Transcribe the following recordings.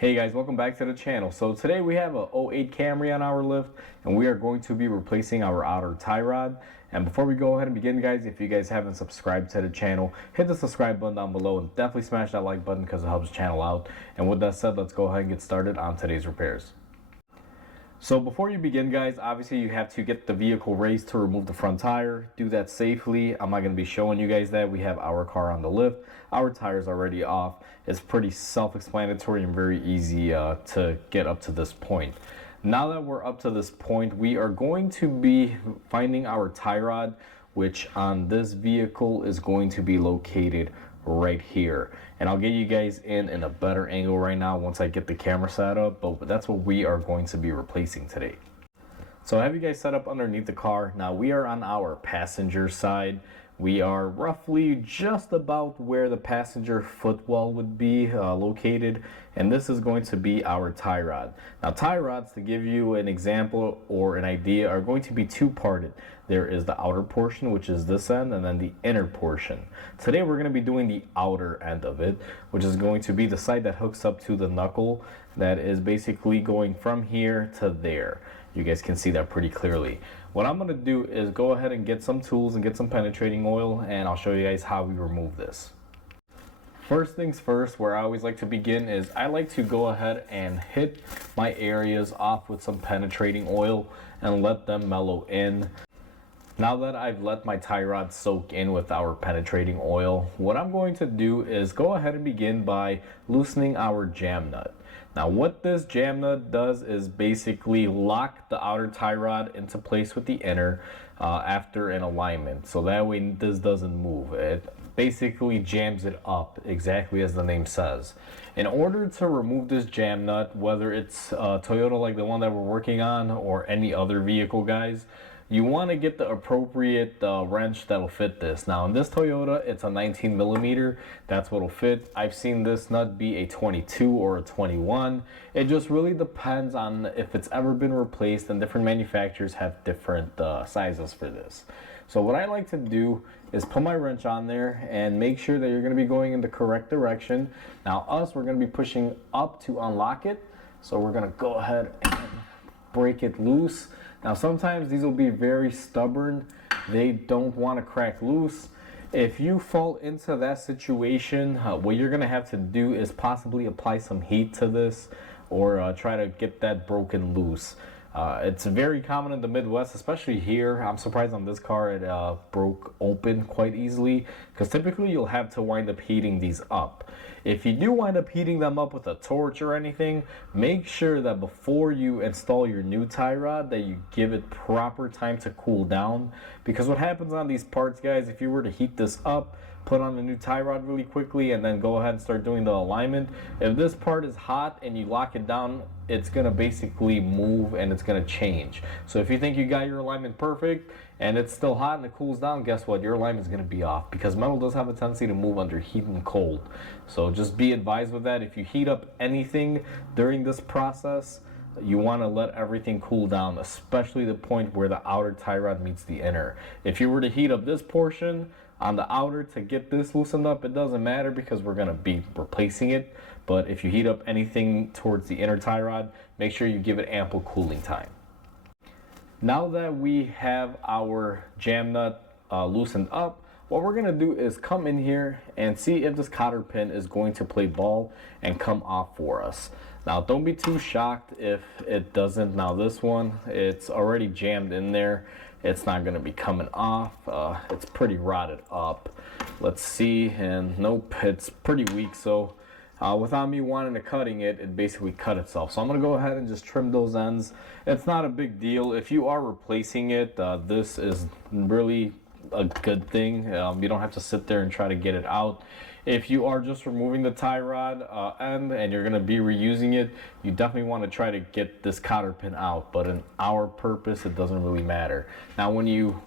Hey guys, welcome back to the channel. So today we have a '08 Camry on our lift, and we are going to be replacing our outer tie rod. And before we go ahead and begin, guys, if you guys haven't subscribed to the channel, hit the subscribe button down below and definitely smash that like button because it helps the channel out. And with that said, let's go ahead and get started on today's repairs. So before you begin, guys, obviously you have to get the vehicle raised to remove the front tire. Do that safely. I'm not going to be showing you guys that. We have our car on the lift. Our tire's already off. It's pretty self-explanatory and very easy to get up to this point. Now that we're up to this point, we are going to be finding our tie rod, which on this vehicle is going to be located right here, and I'll get you guys in a better angle right now once I get the camera set up, but that's what we are going to be replacing today. So I have you guys set up underneath the car. Now we are on our passenger side. We are roughly just about where the passenger footwell would be located, and this is going to be our tie rod. Now tie rods, to give you an example or an idea, are going to be two-parted. There is the outer portion, which is this end, and then the inner portion. Today we're going to be doing the outer end of it, which is going to be the side that hooks up to the knuckle, that is basically going from here to there. You guys can see that pretty clearly. What I'm going to do is go ahead and get some tools and get some penetrating oil, and I'll show you guys how we remove this. First things first, where I always like to begin is I like to go ahead and hit my areas off with some penetrating oil and let them mellow in. Now that I've let my tie rod soak in with our penetrating oil, what I'm going to do is go ahead and begin by loosening our jam nut. Now what this jam nut does is basically lock the outer tie rod into place with the inner after an alignment, so that way this doesn't move. It basically jams it up, exactly as the name says. In order to remove this jam nut, whether it's Toyota like the one that we're working on or any other vehicle, guys, you want to get the appropriate wrench that'll fit this. Now in this Toyota, it's a 19 millimeter. That's what'll fit. I've seen this nut be a 22 or a 21. It just really depends on if it's ever been replaced, and different manufacturers have different sizes for this. So what I like to do is put my wrench on there and make sure that you're going to be going in the correct direction. Now we're going to be pushing up to unlock it. So we're going to go ahead and break it loose. Now sometimes these will be very stubborn. They don't want to crack loose. If you fall into that situation, what you're going to have to do is possibly apply some heat to this, or try to get that broken loose. It's very common in the Midwest, especially here. I'm surprised on this car it broke open quite easily, because typically you'll have to wind up heating these up. If you do wind up heating them up with a torch or anything, make sure that before you install your new tie rod that you give it proper time to cool down, because what happens on these parts, guys, if you were to heat this up, put on the new tie rod really quickly, and then go ahead and start doing the alignment, if this part is hot and you lock it down, it's gonna basically move and it's gonna change. So if you think you got your alignment perfect and it's still hot and it cools down, guess what? Your alignment is gonna be off, because metal does have a tendency to move under heat and cold. So just be advised with that. If you heat up anything during this process, you want to let everything cool down, especially the point where the outer tie rod meets the inner. If you were to heat up this portion on the outer to get this loosened up, it doesn't matter because we're going to be replacing it. But if you heat up anything towards the inner tie rod, make sure you give it ample cooling time. Now that we have our jam nut loosened up, what we're going to do is come in here and see if this cotter pin is going to play ball and come off for us. Now don't be too shocked if it doesn't. Now this one, it's already jammed in there. It's not going to be coming off. It's pretty rotted up. Let's see, and nope, it's pretty weak. So without me wanting to cutting it, it basically cut itself. So I'm going to go ahead and just trim those ends. It's not a big deal. If you are replacing it, this is really a good thing. You don't have to sit there and try to get it out. If you are just removing the tie rod end and you're going to be reusing it, you definitely want to try to get this cotter pin out, but in our purpose it doesn't really matter. Now when you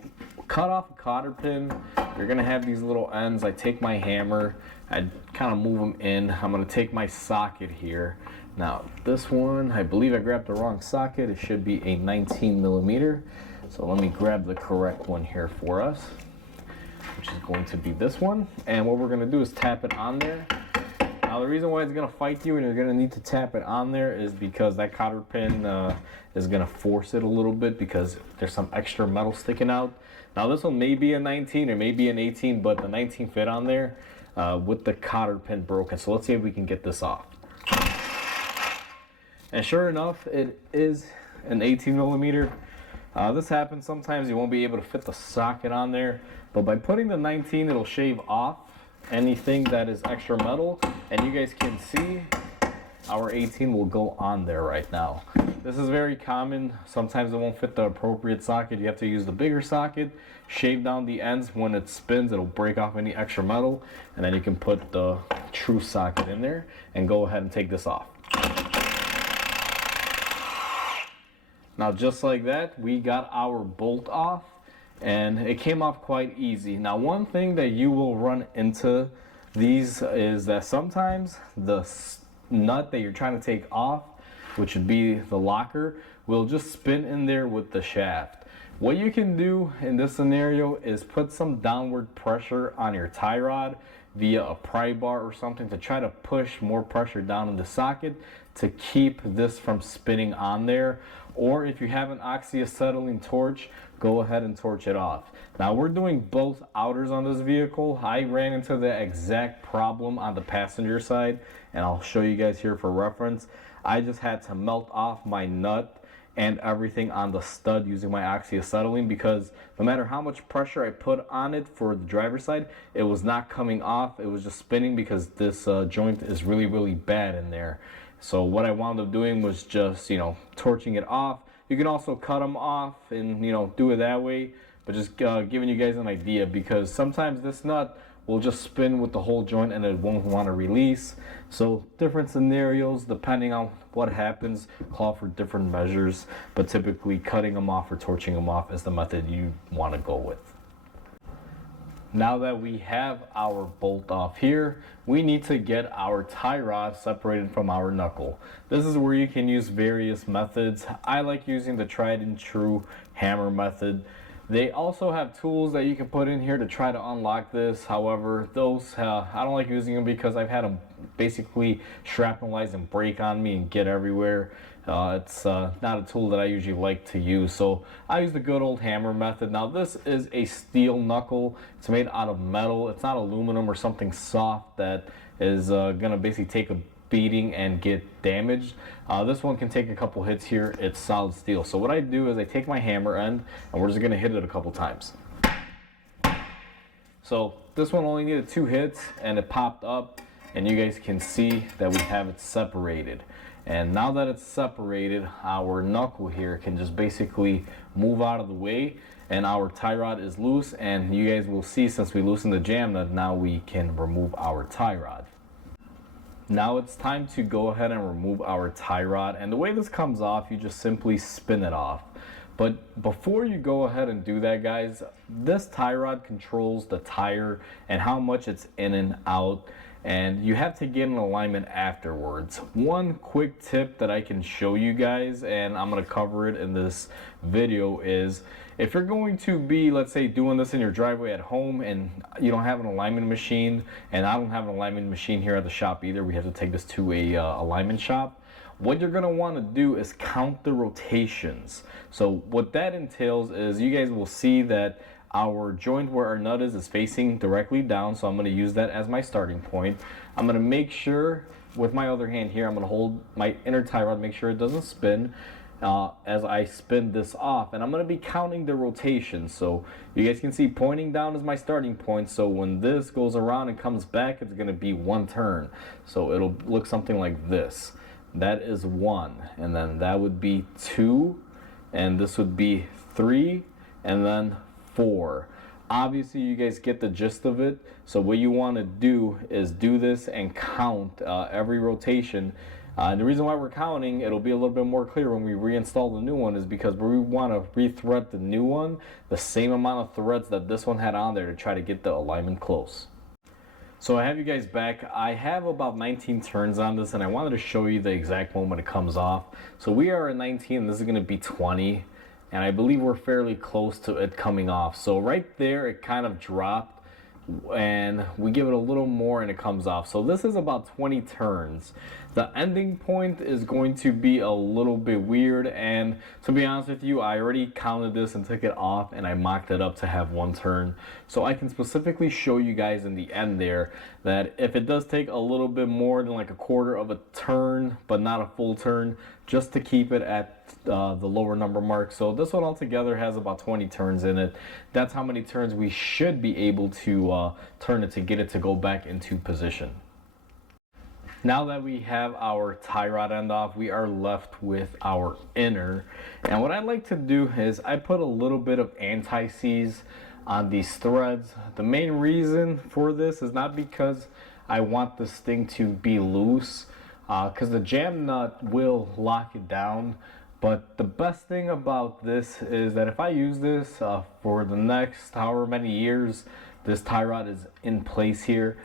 cut off a cotter pin, you're going to have these little ends. I take my hammer, I kind of move them in. I'm going to take my socket here. Now this one, I believe I grabbed the wrong socket. It should be a 19 millimeter. So let me grab the correct one here for us, which is going to be this one. And what we're going to do is tap it on there. Now the reason why it's going to fight you and you're going to need to tap it on there is because that cotter pin is going to force it a little bit because there's some extra metal sticking out. Now this one may be a 19 or maybe an 18, but the 19 fit on there with the cotter pin broken. So let's see if we can get this off. And sure enough, it is an 18 millimeter. This happens sometimes, you won't be able to fit the socket on there, but by putting the 19, it'll shave off anything that is extra metal, and you guys can see our 18 will go on there right now. This is very common. Sometimes it won't fit the appropriate socket. You have to use the bigger socket, shave down the ends. When it spins, it'll break off any extra metal, and then you can put the true socket in there and go ahead and take this off. Now just like that, we got our bolt off, and it came off quite easy. Now one thing that you will run into these is that sometimes the nut that you're trying to take off, which would be the locker, will just spin in there with the shaft. What you can do in this scenario is put some downward pressure on your tie rod via a pry bar or something to try to push more pressure down in the socket to keep this from spinning on there. Or if you have an oxyacetylene torch, go ahead and torch it off. Now we're doing both outers on this vehicle. I ran into the exact problem on the passenger side, and I'll show you guys here for reference. I just had to melt off my nut and everything on the stud using my oxyacetylene, because no matter how much pressure I put on it for the driver's side, it was not coming off. It was just spinning because this joint is really bad in there. So what I wound up doing was just, torching it off. You can also cut them off and, do it that way, but just giving you guys an idea, because sometimes this nut will just spin with the whole joint and it won't want to release. So different scenarios, depending on what happens, call for different measures, but typically cutting them off or torching them off is the method you want to go with. Now that we have our bolt off here, we need to get our tie rod separated from our knuckle. This is where you can use various methods. I like using the tried and true hammer method. They also have tools that you can put in here to try to unlock this. However, those I don't like using them because I've had them basically shrapnelize and break on me and get everywhere. It's not a tool that I usually like to use, so I use the good old hammer method. Now this is a steel knuckle. It's made out of metal. It's not aluminum or something soft that is gonna basically take a beating and get damaged. This one can take a couple hits here. It's solid steel. So what I do is I take my hammer end and we're just gonna hit it a couple times. So this one only needed 2 hits and it popped up, and you guys can see that we have it separated. And now that it's separated, our knuckle here can just basically move out of the way, and our tie rod is loose, and you guys will see, since we loosened the jam, that now we can remove our tie rod. Now it's time to go ahead and remove our tie rod, and the way this comes off, you just simply spin it off. But before you go ahead and do that, guys, this tie rod controls the tire and how much it's in and out, and you have to get in alignment afterwards. One quick tip that I can show you guys, and I'm going to cover it in this video, is if you're going to be, let's say, doing this in your driveway at home and you don't have an alignment machine, and I don't have an alignment machine here at the shop either, we have to take this to a alignment shop. What you're going to want to do is count the rotations. So what that entails is you guys will see that our joint where our nut is facing directly down, so I'm going to use that as my starting point. I'm going to make sure with my other hand here, I'm going to hold my inner tie rod, make sure it doesn't spin as I spin this off, and I'm going to be counting the rotation. So you guys can see pointing down is my starting point, so when this goes around and comes back, it's going to be 1 turn. So it'll look something like this. That is 1, and then that would be 2, and this would be 3, and then 4. Obviously you guys get the gist of it. So what you want to do is do this and count every rotation. And the reason why we're counting, it'll be a little bit more clear when we reinstall the new one, is because we want to rethread the new one the same amount of threads that this one had on there to try to get the alignment close. So I have you guys back. I have about 19 turns on this, and I wanted to show you the exact moment it comes off. So we are at 19, this is going to be 20. And I believe we're fairly close to it coming off. So right there, it kind of dropped. and we give it a little more and it comes off. So this is about 20 turns. The ending point is going to be a little bit weird, and to be honest with you, I already counted this and took it off and I mocked it up to have 1 turn. So I can specifically show you guys in the end there that if it does take a little bit more than like a quarter of a turn, but not a full turn, just to keep it at the lower number mark. So this one altogether has about 20 turns in it. That's how many turns we should be able to turn it to get it to go back into position. Now that we have our tie rod end off, we are left with our inner. And what I like to do is I put a little bit of anti-seize on these threads. The main reason for this is not because I want this thing to be loose, because the jam nut will lock it down. But the best thing about this is that if I use this for the next however many years this tie rod is in place here,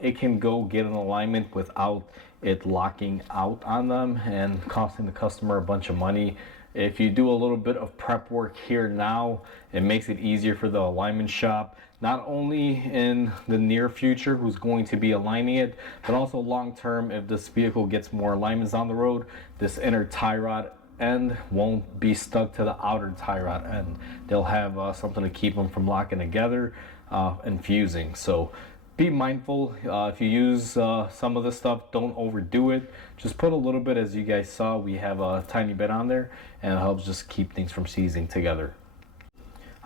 it can go get an alignment without it locking out on them and costing the customer a bunch of money. If you do a little bit of prep work here now, it makes it easier for the alignment shop, not only in the near future who's going to be aligning it, but also long term. If this vehicle gets more alignments on the road, this inner tie rod end won't be stuck to the outer tie rod end. They'll have something to keep them from locking together and fusing. So be mindful. If you use some of this stuff, don't overdo it. Just put a little bit. As you guys saw, we have a tiny bit on there, and it helps just keep things from seizing together.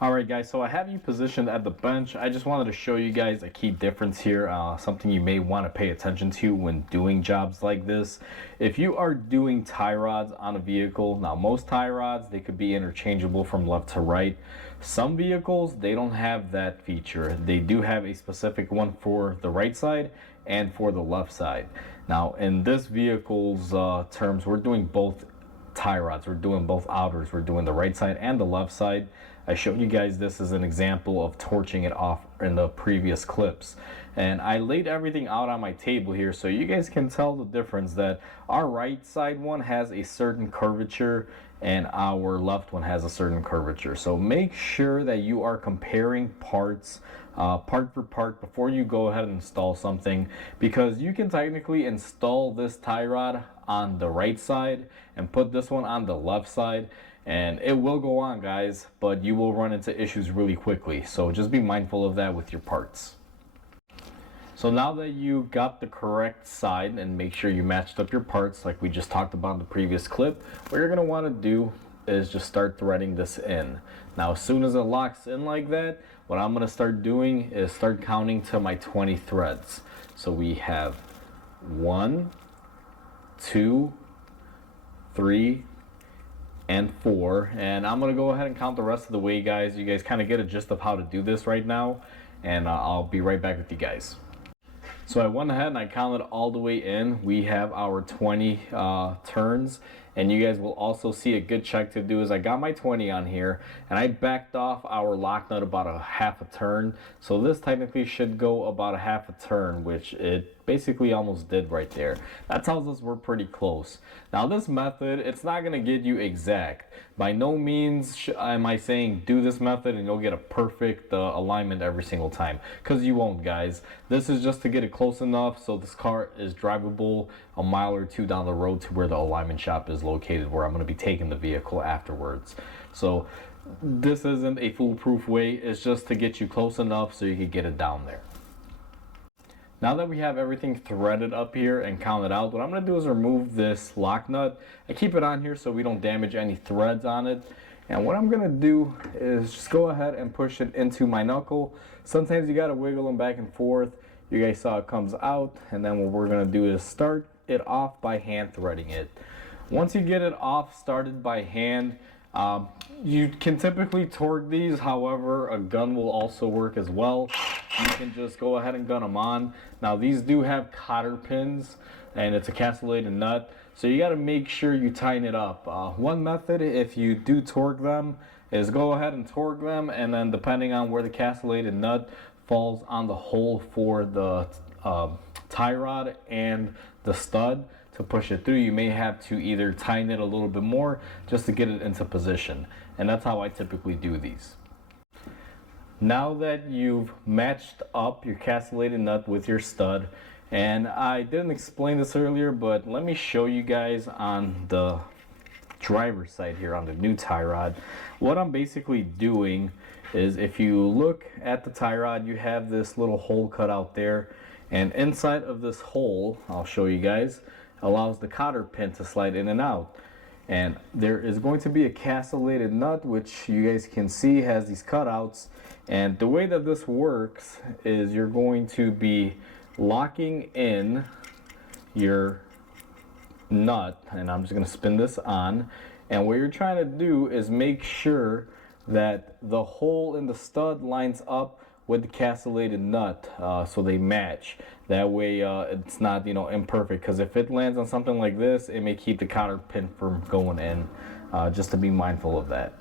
Alright guys, so I have you positioned at the bench. I just wanted to show you guys a key difference here, something you may want to pay attention to when doing jobs like this. If you are doing tie rods on a vehicle, now most tie rods, they could be interchangeable from left to right. Some vehicles, they don't have that feature. They do have a specific one for the right side and for the left side. Now in this vehicle's terms, we're doing both tie rods. We're doing both outers. We're doing the right side and the left side. I showed you guys this as an example of torching it off in the previous clips, and I laid everything out on my table here so you guys can tell the difference, that our right side one has a certain curvature and our left one has a certain curvature. So make sure that you are comparing parts part for part before you go ahead and install something, because you can technically install this tie rod on the right side and put this one on the left side, and it will go on, guys, but you will run into issues really quickly. So just be mindful of that with your parts. So now that you got the correct side and make sure you matched up your parts like we just talked about in the previous clip, what you're going to want to do is just start threading this in. Now as soon as it locks in like that, what I'm going to start doing is start counting to my 20 threads. So we have 1, 2, 3, and 4, and I'm gonna go ahead and count the rest of the way, guys. You guys kind of get a gist of how to do this right now, and I'll be right back with you guys. So I went ahead and I counted all the way in. We have our 20 turns, and you guys will also see a good check to do is I got my 20 on here and I backed off our lock nut about a half a turn. So this technically should go about a half a turn, which it basically almost did right there. That tells us we're pretty close. Now this method, it's not going to get you exact. By no means am I saying do this method and you'll get a perfect alignment every single time, because you won't, guys. This is just to get it close enough so this car is drivable a mile or two down the road to where the alignment shop is located, where I'm going to be taking the vehicle afterwards. So this isn't a foolproof way. It's just to get you close enough so you can get it down there. Now that we have everything threaded up here and counted out, what I'm going to do is remove this lock nut. I keep it on here so we don't damage any threads on it. And what I'm going to do is just go ahead and push it into my knuckle. Sometimes you got to wiggle them back and forth. You guys saw it comes out, and then what we're going to do is start it off by hand threading it. Once you get it off started by hand, you can typically torque these. However, a gun will also work as well. You can just go ahead and gun them on. Now these do have cotter pins, and it's a castellated nut, so you got to make sure you tighten it up. One method, if you do torque them, is go ahead and torque them, and then depending on where the castellated nut falls on the hole for the tie rod and the stud to push it through, you may have to either tighten it a little bit more just to get it into position. And that's how I typically do these. Now that you've matched up your castellated nut with your stud, and I didn't explain this earlier, but let me show you guys on the driver's side here on the new tie rod. What I'm basically doing is, if you look at the tie rod, you have this little hole cut out there, and inside of this hole, I'll show you guys, allows the cotter pin to slide in and out. And there is going to be a castellated nut, which you guys can see has these cutouts. And the way that this works is you're going to be locking in your nut, and I'm just going to spin this on. And what you're trying to do is make sure that the hole in the stud lines up with the castellated nut, so they match. That way it's not, imperfect, because if it lands on something like this, it may keep the cotter pin from going in. Just to be mindful of that.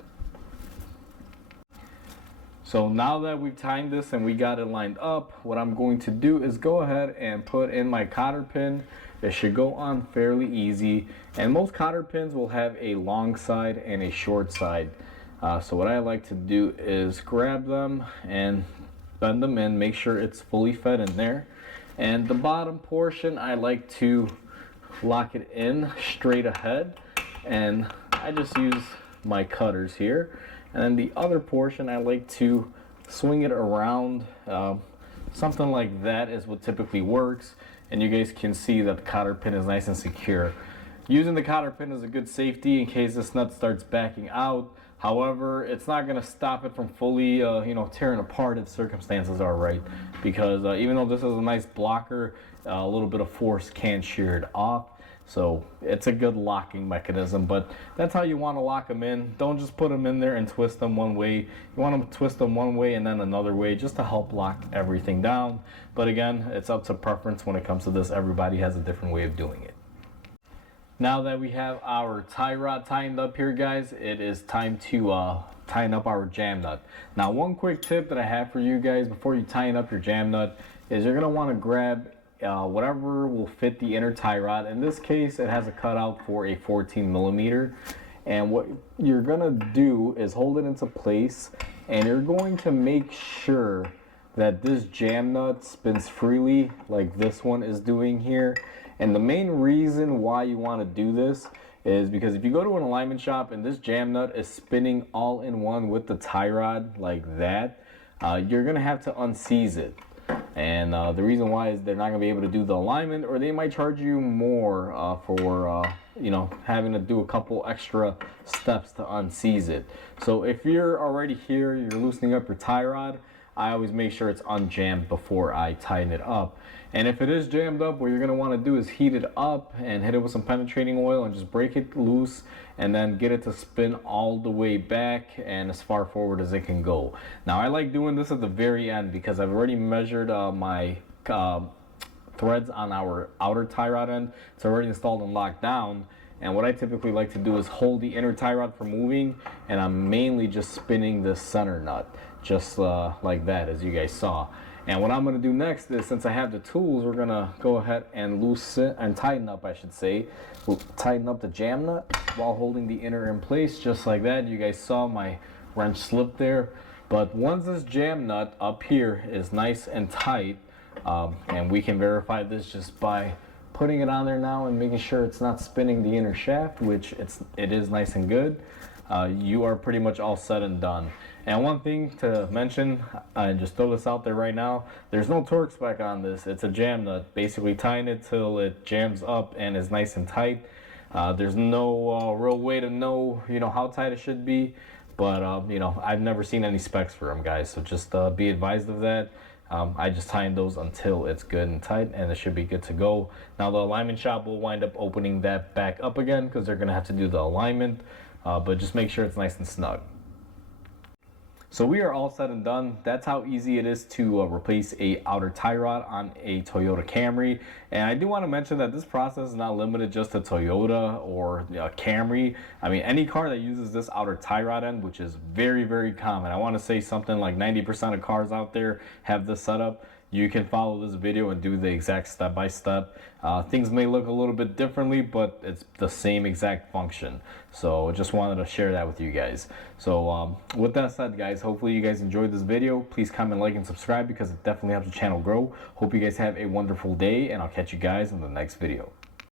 So now that we've timed this and we got it lined up, what I'm going to do is go ahead and put in my cotter pin. It should go on fairly easy, and most cotter pins will have a long side and a short side. So what I like to do is grab them and bend them in, make sure it's fully fed in there. And the bottom portion, I like to lock it in straight ahead, and I just use my cutters here. And then the other portion, I like to swing it around. Something like that is what typically works, and you guys can see that the cotter pin is nice and secure. Using the cotter pin is a good safety in case this nut starts backing out. However, it's not going to stop it from fully, tearing apart if circumstances are right. Because even though this is a nice blocker, a little bit of force can shear it off. So it's a good locking mechanism, but that's how you want to lock them in. Don't just put them in there and twist them one way. You want to twist them one way and then another way, just to help lock everything down. But again, it's up to preference when it comes to this. Everybody has a different way of doing it. Now that we have our tie rod tightened up here, guys, it is time to tighten up our jam nut. Now, one quick tip that I have for you guys before you tighten up your jam nut is you're going to want to grab whatever will fit the inner tie rod. In this case, it has a cutout for a 14 millimeter. And what you're going to do is hold it into place, and you're going to make sure that this jam nut spins freely like this one is doing here. And the main reason why you want to do this is because if you go to an alignment shop and this jam nut is spinning all in one with the tie rod like that, you're going to have to unseize it. And the reason why is they're not going to be able to do the alignment, or they might charge you more for having to do a couple extra steps to unseize it. So if you're already here, you're loosening up your tie rod, I always make sure it's unjammed before I tighten it up. And if it is jammed up, what you're going to want to do is heat it up and hit it with some penetrating oil and just break it loose, and then get it to spin all the way back and as far forward as it can go. Now, I like doing this at the very end because I've already measured my threads on our outer tie rod end. It's already installed and locked down. And what I typically like to do is hold the inner tie rod from moving, and I'm mainly just spinning the center nut, just like that, as you guys saw. And what I'm going to do next is, since I have the tools, we're going to go ahead and loosen and tighten up, I should say. We'll tighten up the jam nut while holding the inner in place, just like that. You guys saw my wrench slip there. But once this jam nut up here is nice and tight, and we can verify this just by putting it on there now and making sure it's not spinning the inner shaft, which it is nice and good, you are pretty much all said and done. And one thing to mention, and just throw this out there right now, there's no torque spec on this. It's a jam nut. Basically tying it till it jams up and is nice and tight. There's no real way to know, how tight it should be. But, I've never seen any specs for them, guys. So just be advised of that. I just tighten those until it's good and tight, and it should be good to go. Now, the alignment shop will wind up opening that back up again because they're going to have to do the alignment. But just make sure it's nice and snug. So we are all said and done. That's how easy it is to replace a outer tie rod on a Toyota Camry. And I do want to mention that this process is not limited just to Toyota or Camry. I mean, any car that uses this outer tie rod end, which is very, very common. I want to say something like 90% of cars out there have this setup. you can follow this video and do the exact step-by-step. Things may look a little bit differently, but it's the same exact function. So just wanted to share that with you guys. So with that said, guys, hopefully you guys enjoyed this video. Please comment, like, and subscribe because it definitely helps the channel grow. Hope you guys have a wonderful day, and I'll catch you guys in the next video.